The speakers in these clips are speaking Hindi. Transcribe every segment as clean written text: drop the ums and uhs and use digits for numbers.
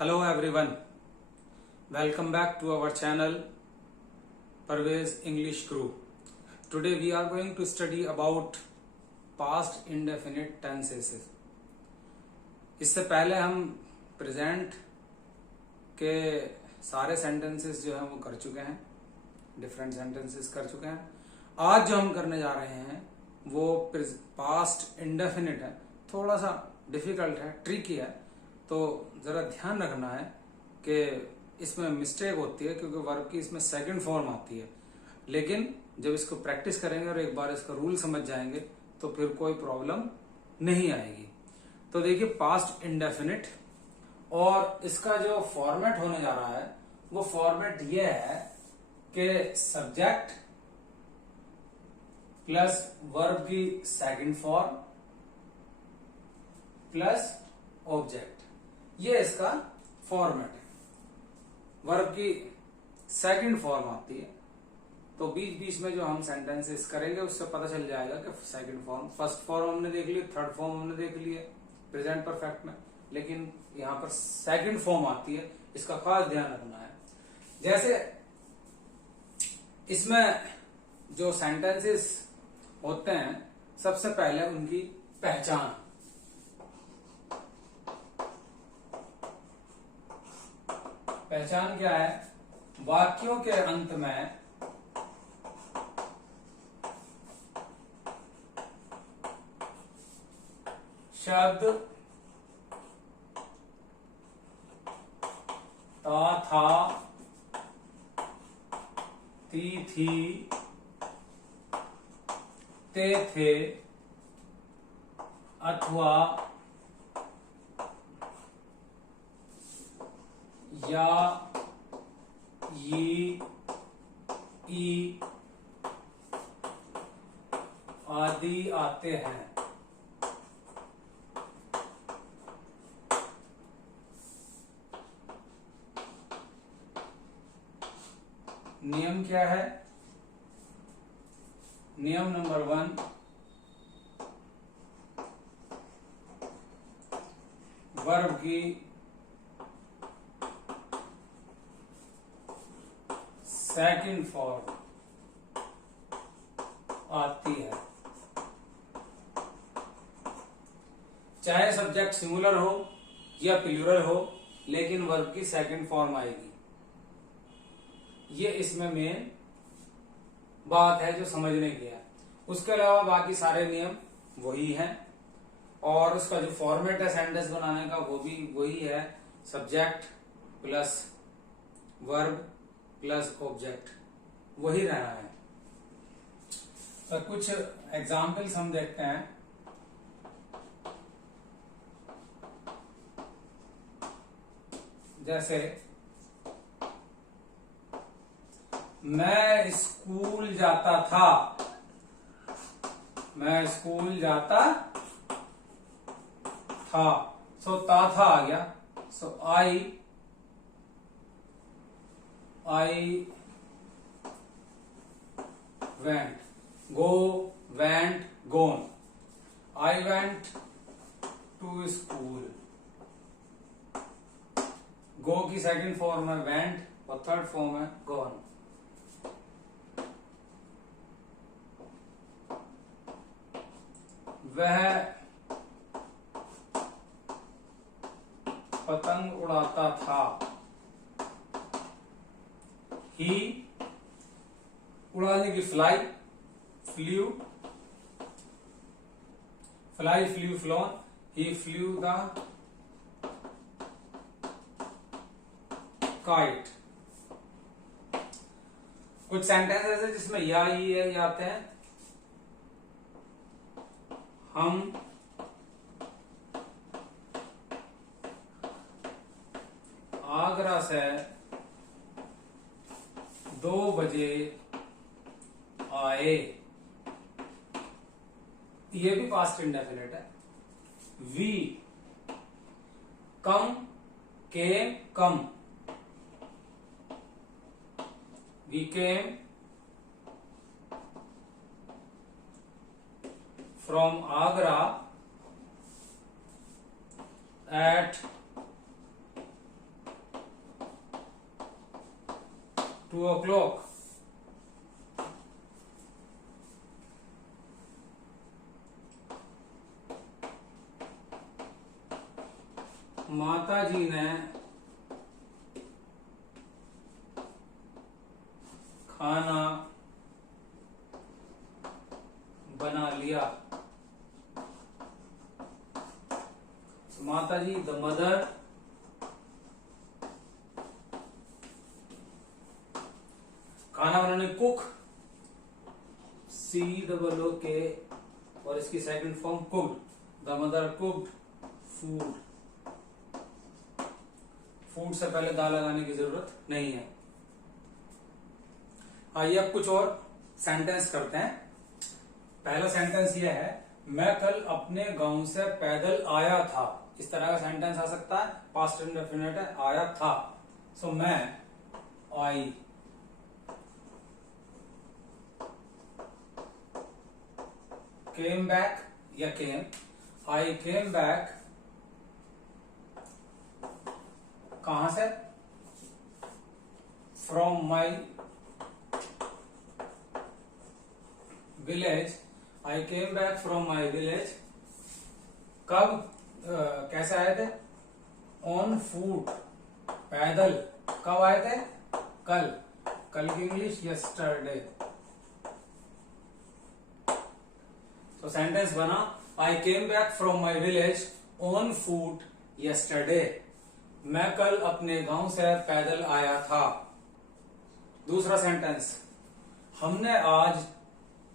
Hello everyone, welcome back to our channel Parvez English Group. Today we are going to study about past indefinite tenses. इससे पहले हम प्रेजेंट के सारे सेंटेंसेस जो हैं वो कर चुके हैं, डिफरेंट सेंटेंसेस कर चुके हैं। आज जो हम करने जा रहे हैं वो पास्ट इंडेफिनिट है, थोड़ा सा डिफिकल्ट है, ट्रिकी है, तो जरा ध्यान रखना है कि इसमें मिस्टेक होती है क्योंकि वर्ब की इसमें सेकंड फॉर्म आती है। लेकिन जब इसको प्रैक्टिस करेंगे और एक बार इसका रूल समझ जाएंगे तो फिर कोई प्रॉब्लम नहीं आएगी। तो देखिए पास्ट इंडेफिनिट, और इसका जो फॉर्मेट होने जा रहा है वो फॉर्मेट ये है कि सब्जेक्ट प्लस वर्ब की सेकंड फॉर्म प्लस ऑब्जेक्ट, ये इसका फॉर्मेट है। वर्ब की सेकंड फॉर्म आती है तो बीच बीच में जो हम सेंटेंसेस करेंगे उससे पता चल जाएगा कि सेकंड फॉर्म, फर्स्ट फॉर्म हमने देख ली, थर्ड फॉर्म हमने देख ली है प्रेजेंट परफेक्ट में, लेकिन यहां पर सेकंड फॉर्म आती है, इसका खास ध्यान रखना है। जैसे इसमें जो सेंटेंसेस होते हैं सबसे पहले उनकी पहचान, पहचान क्या है? वाक्यों के अंत में शब्द ता, था, ती, थी, ते, थे अथवा या, ये, ई आदि आते हैं। नियम क्या है? नियम नंबर 1, वर्ब की सेकंड फॉर्म आती है, चाहे सब्जेक्ट सिंगुलर हो या प्लूरल हो, लेकिन वर्ब की सेकंड फॉर्म आएगी। ये इसमें मेन बात है जो समझने की है। उसके अलावा बाकी सारे नियम वही हैं और उसका जो फॉर्मेट है सेंटेंस बनाने का वो भी वही है, subject plus verb plus object, वही रहना है। तो कुछ एग्जाम्पल्स हम देखते हैं। जैसे मैं स्कूल जाता था, मैं स्कूल जाता था, सो ता था आ गया, सो आई went, go, went, gone, I went to school, go की सेकंड फॉर्म है went और थर्ड फॉर्म है gone। वह पतंग उड़ाता था, ही उड़ाने की fly, flu, fly, flu, phloem, he flu the kite. कुछ सेंटेंसेस है जिसमें या, ये आते हैं। हम आगरा से 2 बजे आए, ये भी पास्ट इंडेफिनिट है। We come, came, come, we came from Agra at 2 o'clock. माता जी ने खाना बना लिया. माता जी, द मदर खाना बनाने, कुक, COOK, और इसकी second form cooked. The mother cooked food. Food से पहले दा लगाने की जरूरत नहीं है. आइए अब कुछ और सेंटेंस करते हैं. पहला सेंटेंस यह है, मैं कल अपने गांव से पैदल आया था. इस तरह का सेंटेंस आ सकता है. पास्ट इंडेफिनिट है, आया था. सो मैं, आई. केम बैक या केम, आई केम बैक. कहां से? From my village. I came back from my village. कब, कैसे आए थे? ऑन फूट, पैदल. कब आए थे? कल. कल की इंग्लिश यस्टरडे. तो सेंटेंस बना, I came back from my village on foot yesterday. मैं कल अपने गांव से पैदल आया था. दूसरा सेंटेंस, हमने आज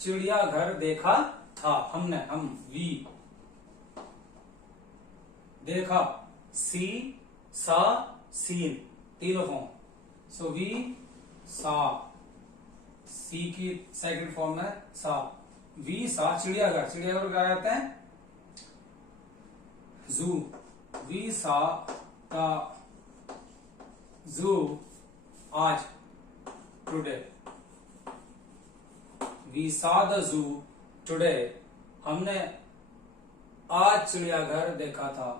चिड़ियाघर देखा था. हमने, हम, वी. देखा, सी, सा, सीन, तीनों फॉर्म. So we saw. सी की सेकंड फॉर्म है सा. वी सा चिड़ियाघर. चिड़ियाघर क्या कहते हैं? जू. वी सा द जू आज, today. We saw the zoo today. हमने आज चिड़ियाघर देखा था.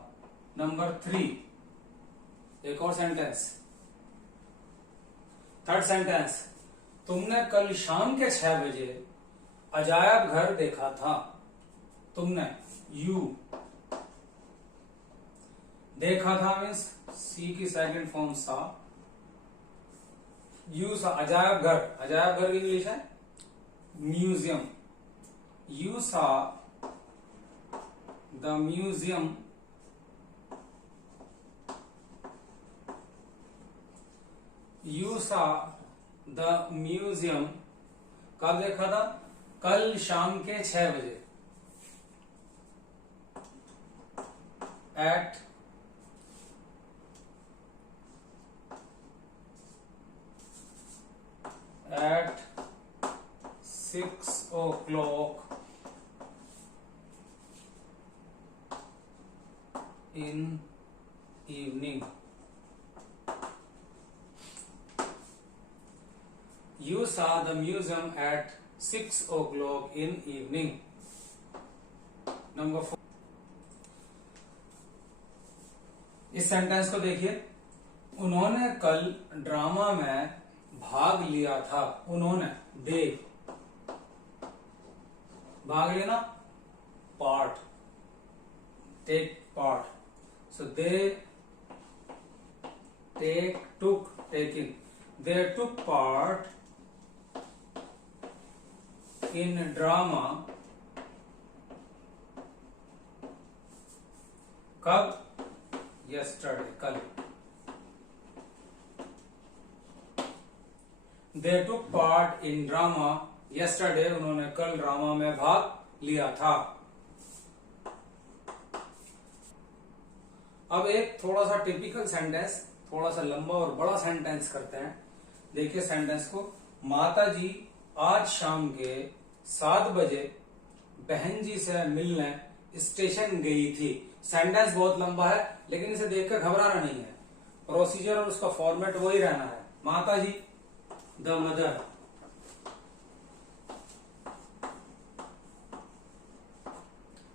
नंबर 3, एक और सेंटेंस. थर्ड सेंटेंस, तुमने कल शाम के 6 बजे अजायब घर देखा था. तुमने, यू. देखा था मीन्स सी की सेकंड फॉर्म सा. यू सा, अजायब घर. अजायब घर की इंग्लिश है museum. You saw the museum. You saw the museum. कब देखा था? कल शाम के 6 बजे. At 6 o'clock in evening. You saw the museum at 6 o'clock in evening. Number 4. इस सेंटेंस को देखिए, उन्होंने कल ड्रामा में भाग लिया था. उन्होंने, दे. भाग लेना, part, take part. So they take, took, taking. They took part in drama. कब? यस्टरडे, कल. They took part in drama yesterday. उन्होंने कल ड्रामा में भाग लिया था. अब एक थोड़ा सा टिपिकल सेंटेंस, थोड़ा सा लंबा और बड़ा सेंटेंस करते हैं. देखिए सेंटेंस को, माता जी आज शाम के 7 बजे बहन जी से मिलने स्टेशन गई थी. सेंटेंस बहुत लंबा है लेकिन इसे देखकर घबराना नहीं है. प्रोसीजर और उसका फॉर्मेट वही रहना है. माता जी, द मदर.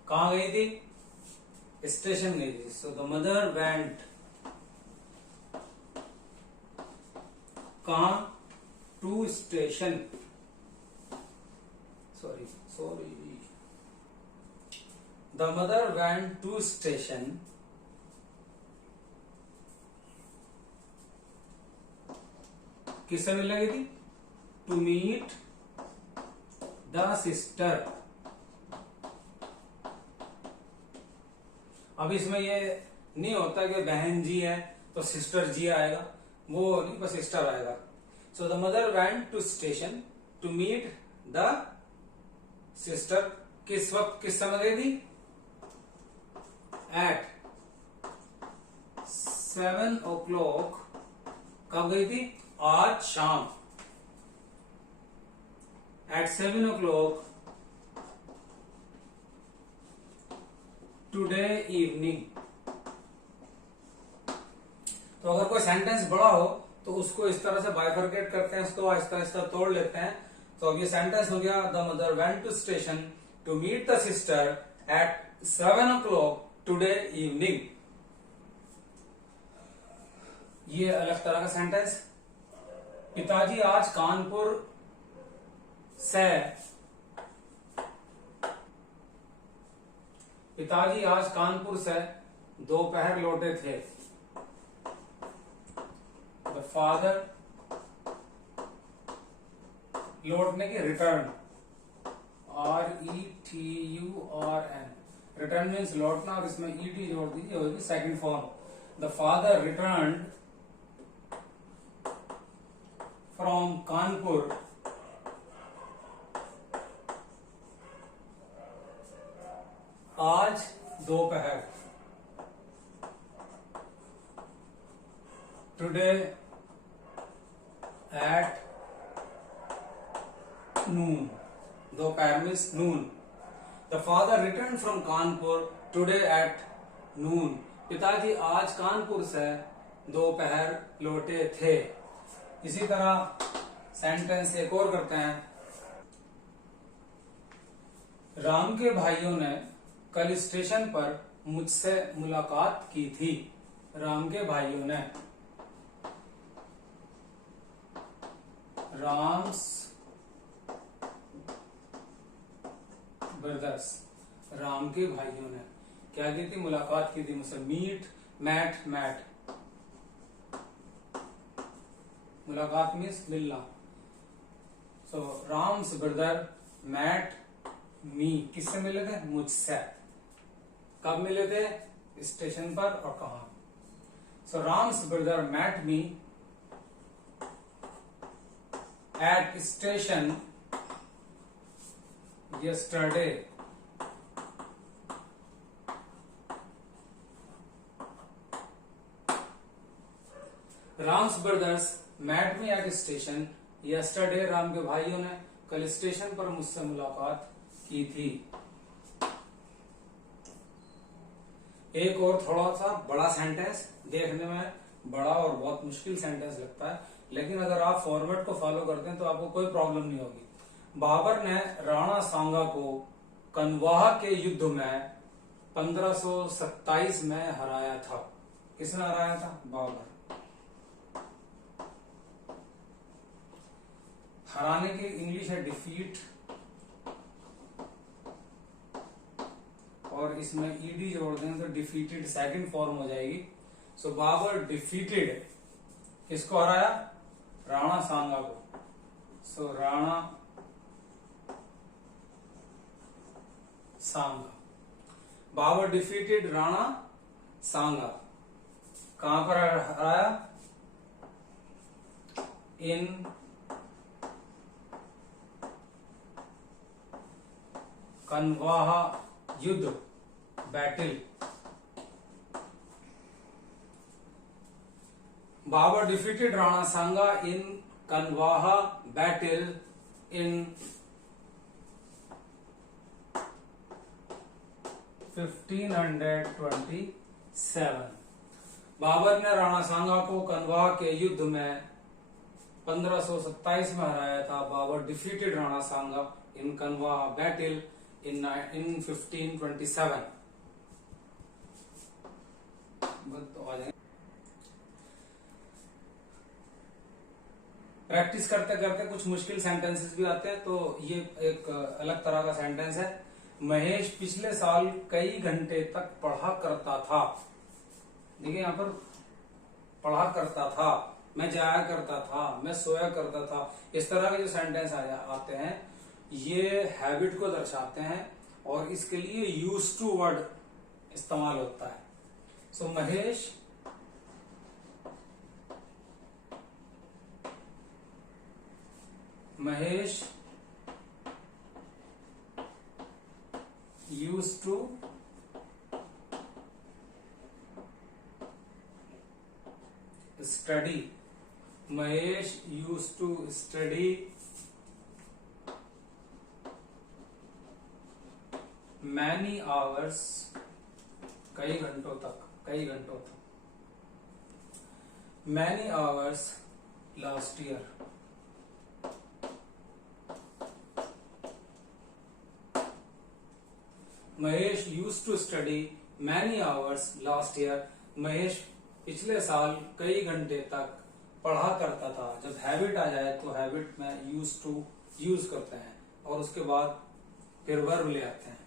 कहां गई थी? स्टेशन गई थी. So the mother went. कहां? To station, the mother went to station किससे मिलने गई थी? To meet the sister. अब इसमें ये नहीं होता कि बहन जी है तो सिस्टर जी आएगा, वो नहीं, बस सिस्टर आएगा। So the mother went to station to meet the sister. किस वक्त, किस समय गई थी? Eight 7 o'clock। कब गई थी? आज शाम। At 7 o'clock today evening. तो अगर कोई सेंटेंस बड़ा हो तो उसको इस तरह से बाइफरकेट करते हैं, इसको आहिस्ता आहिस्ता तोड़ लेते हैं। तो अब ये सेंटेंस हो गया, the mother went to station to meet the sister at 7 o'clock today evening. ये अलग तरह का सेंटेंस। पिताजी आज कानपुर से दोपहर लौटे थे। द फादर, लौटने की रिटर्न, RETURN, रिटर्न मीन्स लौटना, और इसमें ED जोड़ दीजिए, होगी second form. The father return from Kanpur आज दोपहर। टुडे एट नून, दोपहर means Noon. The father return from Kanpur today at noon. पिताजी आज कानपुर से दोपहर लौटे थे। इसी तरह सेंटेंस एक और करते हैं। राम के भाइयों ने कल स्टेशन पर मुझसे मुलाकात की थी। राम के भाइयों ने, राम्स ब्रदर्स, राम के भाइयों ने क्या की थी? मुलाकात की थी मुझसे। मीट, मैट, मुलाकात मीन्स मिलना। सो राम्स ब्रदर मैट मी, किससे मिले थे? मुझसे। कब मिले थे? स्टेशन पर। और कहा? So Ram's brother met me at station yesterday। Ram's brothers met me at station yesterday। राम के भाइयों ने कल स्टेशन पर मुझसे मुलाकात की थी। एक और थोड़ा सा बड़ा सेंटेंस, देखने में बड़ा और बहुत मुश्किल सेंटेंस लगता है, लेकिन अगर आप फॉर्मेट को फॉलो करते हैं तो आपको कोई प्रॉब्लम नहीं होगी। बाबर ने राणा सांगा को कनवाह के युद्ध में 1527 में हराया था। किसने हराया था? बाबर। हराने की इंग्लिश है डिफीट, और इसमें ED जोड़ दें तो डिफीटेड सेकंड फॉर्म हो जाएगी। सो बाबर डिफीटेड, किसको हराया? राणा सांगा को। So Rana Sanga, Babur defeated Rana Sanga. कहां पर हराया? इन कनवाह युद्ध, battle. Babur defeated Rana Sanga in Khanwa battle in 1527। Babur ने राणा सांगा को कनवाह के युद्ध में 1527 में हराया था। Babur defeated Rana Sanga in Khanwa battle in 1527। तो आ जाएंगे। प्रैक्टिस करते करते कुछ मुश्किल सेंटेंसेस भी आते हैं, तो ये एक अलग तरह का सेंटेंस है। महेश पिछले साल कई घंटे तक पढ़ा करता था। देखिए यहाँ पर पढ़ा करता था, मैं जाया करता था, मैं सोया करता था, इस तरह के जो सेंटेंस आते हैं ये हैबिट को दर्शाते हैं और इसके लिए यूज टू वर्ड इस्तेमाल होता है। सो Mahesh used to study. Mahesh used to study many hours, कई घंटों तक many hours last year. Mahesh used to study many hours last year. Mahesh पिछले साल कई घंटे तक पढ़ा करता था। जब हैबिट आ जाए तो हैबिट में यूज टू यूज करते हैं और उसके बाद फिर वर्ब ले आते हैं।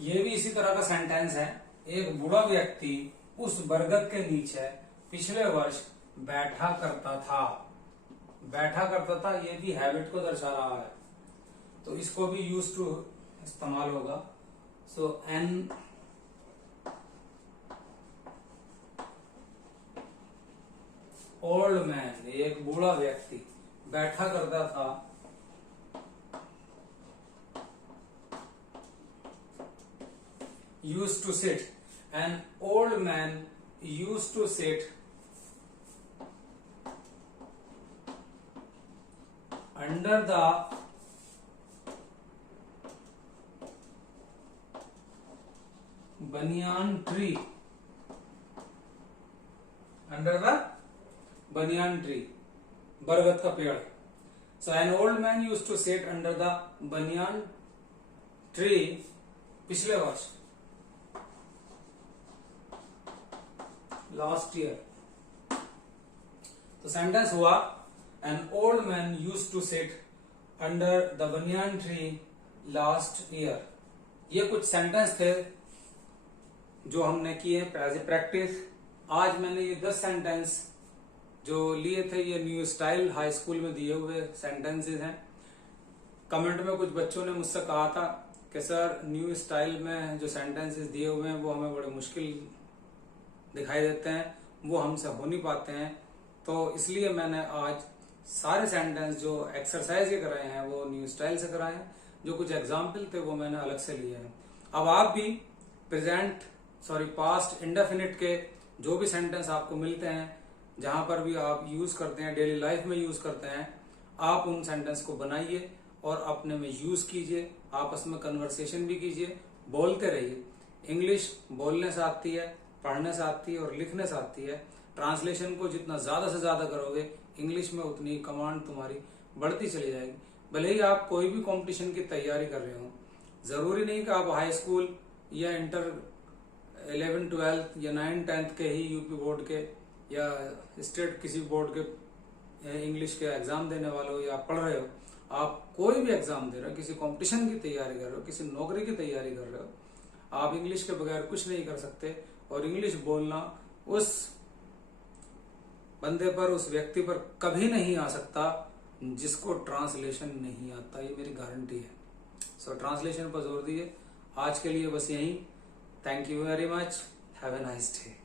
ये भी इसी तरह का सेंटेंस है। एक बूढ़ा व्यक्ति उस बरगद के नीचे पिछले वर्ष बैठा करता था। ये भी हैबिट को दर्शा रहा है, तो इसको भी यूज टू इस्तेमाल होगा। सो एन ओल्ड मैन, एक बूढ़ा व्यक्ति बैठा करता था, use to sit, an old man use to sit under the banyan tree, under the banyan tree, बरगद का पेड़। So an old man use to sit under the banyan tree पिछले वर्ष, लास्ट ईयर। तो सेंटेंस हुआ an old man use to sit under the banyan tree last year. ये कुछ सेंटेंस थे जो हमने किए एज ए प्रैक्टिस। आज मैंने ये 10 सेंटेंस जो लिए थे, ये न्यू स्टाइल हाई स्कूल में दिए हुए सेंटेंसेस हैं। कमेंट में कुछ बच्चों ने मुझसे कहा था कि सर न्यू स्टाइल में जो सेंटेंसेस दिए हुए हैं वो हमें बड़े मुश्किल दिखाई देते हैं, वो हमसे हो नहीं पाते हैं। तो इसलिए मैंने आज सारे सेंटेंस जो एक्सरसाइज ये कराए हैं वो न्यू स्टाइल से कराए हैं। जो कुछ एग्जाम्पल थे वो मैंने अलग से लिए हैं। अब आप भी पास्ट इंडेफिनिट के जो भी सेंटेंस आपको मिलते हैं, जहां पर भी आप यूज करते हैं, डेली लाइफ में यूज करते हैं, आप उन सेंटेंस को बनाइए और अपने में यूज कीजिए। आपस में कन्वर्सेशन भी कीजिए, बोलते रहिए। इंग्लिश बोलने से आती है, पढ़ने से आती है और लिखने से आती है। ट्रांसलेशन को जितना ज्यादा से ज्यादा करोगे इंग्लिश में, उतनी कमांड तुम्हारी बढ़ती चली जाएगी। भले ही आप कोई भी कंपटीशन की तैयारी कर रहे हो, जरूरी नहीं कि आप हाई स्कूल या इंटर 11, 12 या 9, 10th के ही यूपी बोर्ड के या स्टेट किसी बोर्ड के इंग्लिश के एग्जाम देने वाले हो या पढ़ रहे हो। आप कोई भी एग्जाम दे रहे हो, किसी कंपटीशन की तैयारी कर रहे हो, किसी नौकरी की तैयारी कर रहे हो, आप इंग्लिश के बगैर कुछ नहीं कर सकते। और इंग्लिश बोलना उस बंदे पर, उस व्यक्ति पर कभी नहीं आ सकता जिसको ट्रांसलेशन नहीं आता, ये मेरी गारंटी है। सो ट्रांसलेशन पर जोर दीजिए। आज के लिए बस यही। Thank you very much. Have a nice day.